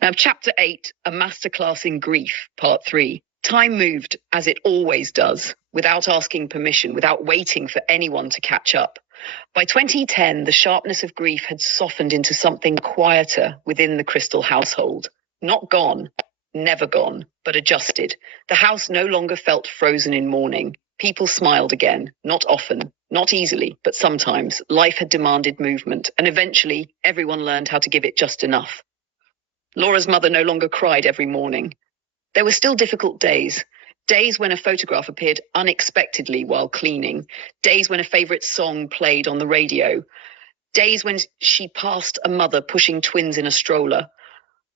Now, Chapter 8, A Masterclass in Grief, Part 3. Time moved, as it always does, without asking permission, without waiting for anyone to catch up. By 2010, the sharpness of grief had softened into something quieter within the Crystal household. Not gone, never gone, but adjusted. The house no longer felt frozen in mourning. People smiled again, not often, not easily, but sometimes. Life had demanded movement, and eventually everyone learned how to give it just enough. Laura's mother no longer cried every morning. There were still difficult days. Days when a photograph appeared unexpectedly while cleaning. Days when a favorite song played on the radio. Days when she passed a mother pushing twins in a stroller.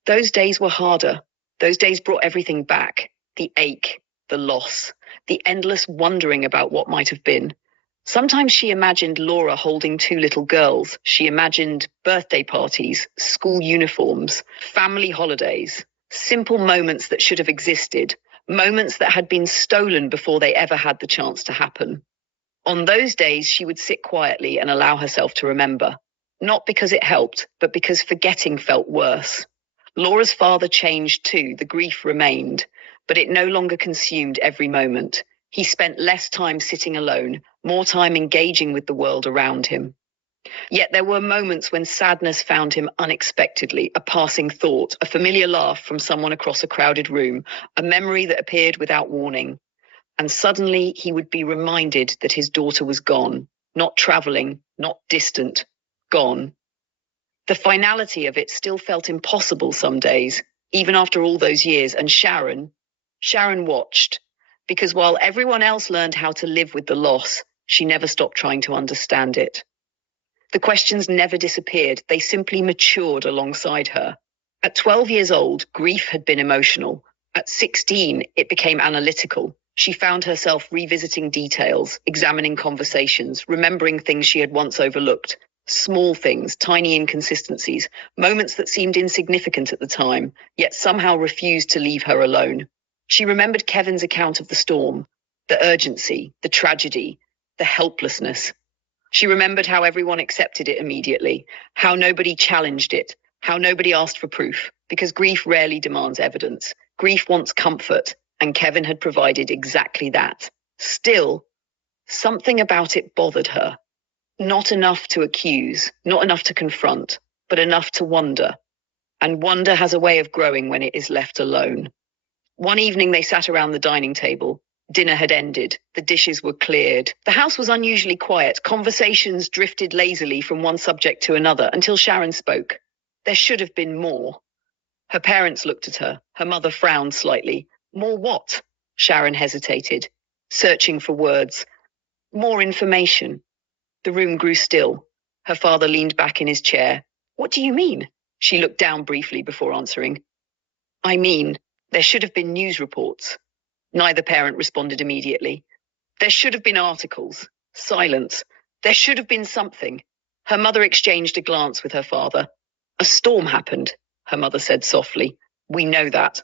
Those days were harder. Those days brought everything back. The ache, the loss, the endless wondering about what might have been. Sometimes she imagined Laura holding two little girls. She imagined birthday parties, school uniforms, family holidays, simple moments that should have existed, moments that had been stolen before they ever had the chance to happen. On those days, she would sit quietly and allow herself to remember, not because it helped, but because forgetting felt worse. Laura's father changed too. The grief remained, but it no longer consumed every moment. He spent less time sitting alone, more time engaging with the world around him. Yet there were moments when sadness found him unexpectedly, a passing thought, a familiar laugh from someone across a crowded room, a memory that appeared without warning. And suddenly he would be reminded that his daughter was gone, not traveling, not distant, gone. The finality of it still felt impossible some days, even after all those years, and Sharon watched. Because while everyone else learned how to live with the loss, she never stopped trying to understand it. The questions never disappeared, they simply matured alongside her. At 12 years old, grief had been emotional. At 16, it became analytical. She found herself revisiting details, examining conversations, remembering things she had once overlooked. Small things, tiny inconsistencies, moments that seemed insignificant at the time, yet somehow refused to leave her alone. She remembered Kevin's account of the storm, the urgency, the tragedy, the helplessness. She remembered how everyone accepted it immediately, how nobody challenged it, how nobody asked for proof, because grief rarely demands evidence. Grief wants comfort, and Kevin had provided exactly that. Still, something about it bothered her. Not enough to accuse, not enough to confront, but enough to wonder. And wonder has a way of growing when it is left alone. One evening they sat around the dining table. Dinner had ended. The dishes were cleared. The house was unusually quiet. Conversations drifted lazily from one subject to another until Sharon spoke. There should have been more. Her parents looked at her. Her mother frowned slightly. More what? Sharon hesitated, searching for words. More information. The room grew still. Her father leaned back in his chair. What do you mean? She looked down briefly before answering. I mean, there should have been news reports. Neither parent responded immediately. There should have been articles. Silence. There should have been something. Her mother exchanged a glance with her father. A storm happened, her mother said softly. We know that.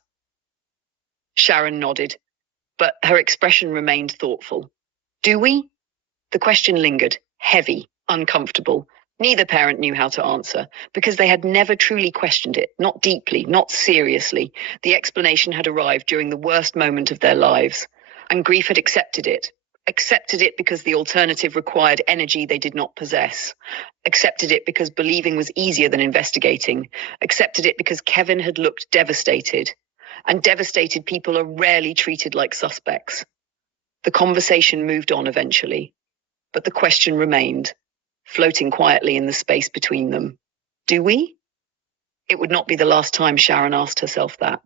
Sharon nodded, but her expression remained thoughtful. Do we? The question lingered, heavy, uncomfortable. Neither parent knew how to answer, because they had never truly questioned it, not deeply, not seriously. The explanation had arrived during the worst moment of their lives, and grief had accepted it because the alternative required energy they did not possess, accepted it because believing was easier than investigating, accepted it because Kevin had looked devastated, and devastated people are rarely treated like suspects. The conversation moved on eventually, but the question remained, floating quietly in the space between them. Do we? It would not be the last time Sharon asked herself that.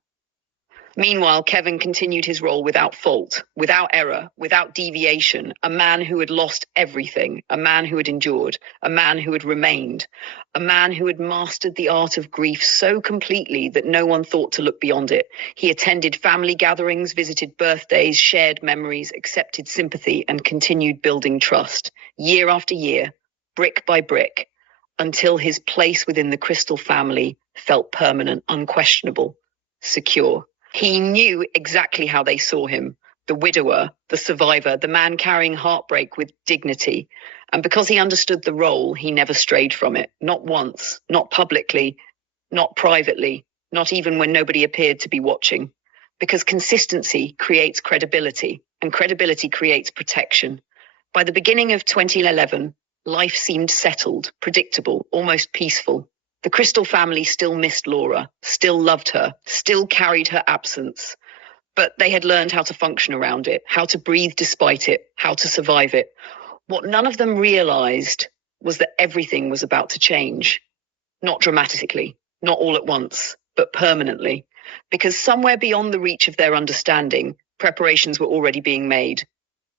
Meanwhile, Kevin continued his role without fault, without error, without deviation, a man who had lost everything, a man who had endured, a man who had remained, a man who had mastered the art of grief so completely that no one thought to look beyond it. He attended family gatherings, visited birthdays, shared memories, accepted sympathy, and continued building trust, year after year, brick by brick, until his place within the Crystal family felt permanent, unquestionable, secure. He knew exactly how they saw him, the widower, the survivor, the man carrying heartbreak with dignity. And because he understood the role, he never strayed from it, not once, not publicly, not privately, not even when nobody appeared to be watching. Because consistency creates credibility, and credibility creates protection. By the beginning of 2011, life seemed settled, predictable, almost peaceful. The Crystal family still missed Laura, still loved her, still carried her absence. But they had learned how to function around it, how to breathe despite it, how to survive it. What none of them realized was that everything was about to change. Not dramatically, not all at once, but permanently. Because somewhere beyond the reach of their understanding, preparations were already being made.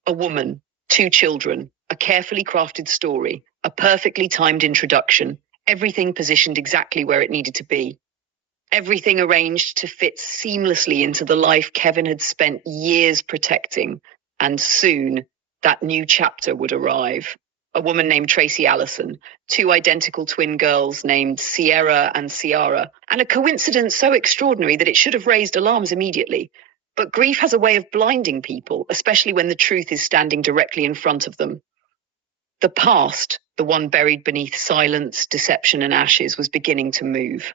A woman, 2 children, a carefully crafted story, a perfectly timed introduction, everything positioned exactly where it needed to be. Everything arranged to fit seamlessly into the life Kevin had spent years protecting. And soon, that new chapter would arrive. A woman named Tracy Allison, 2 identical twin girls named Sierra and Ciara, and a coincidence so extraordinary that it should have raised alarms immediately. But grief has a way of blinding people, especially when the truth is standing directly in front of them. The past, the one buried beneath silence, deception, and ashes, was beginning to move.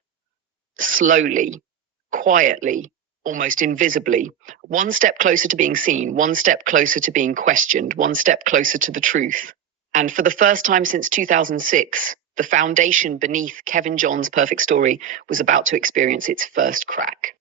Slowly, quietly, almost invisibly, one step closer to being seen, one step closer to being questioned, one step closer to the truth. And for the first time since 2006, the foundation beneath Kevin John's perfect story was about to experience its first crack.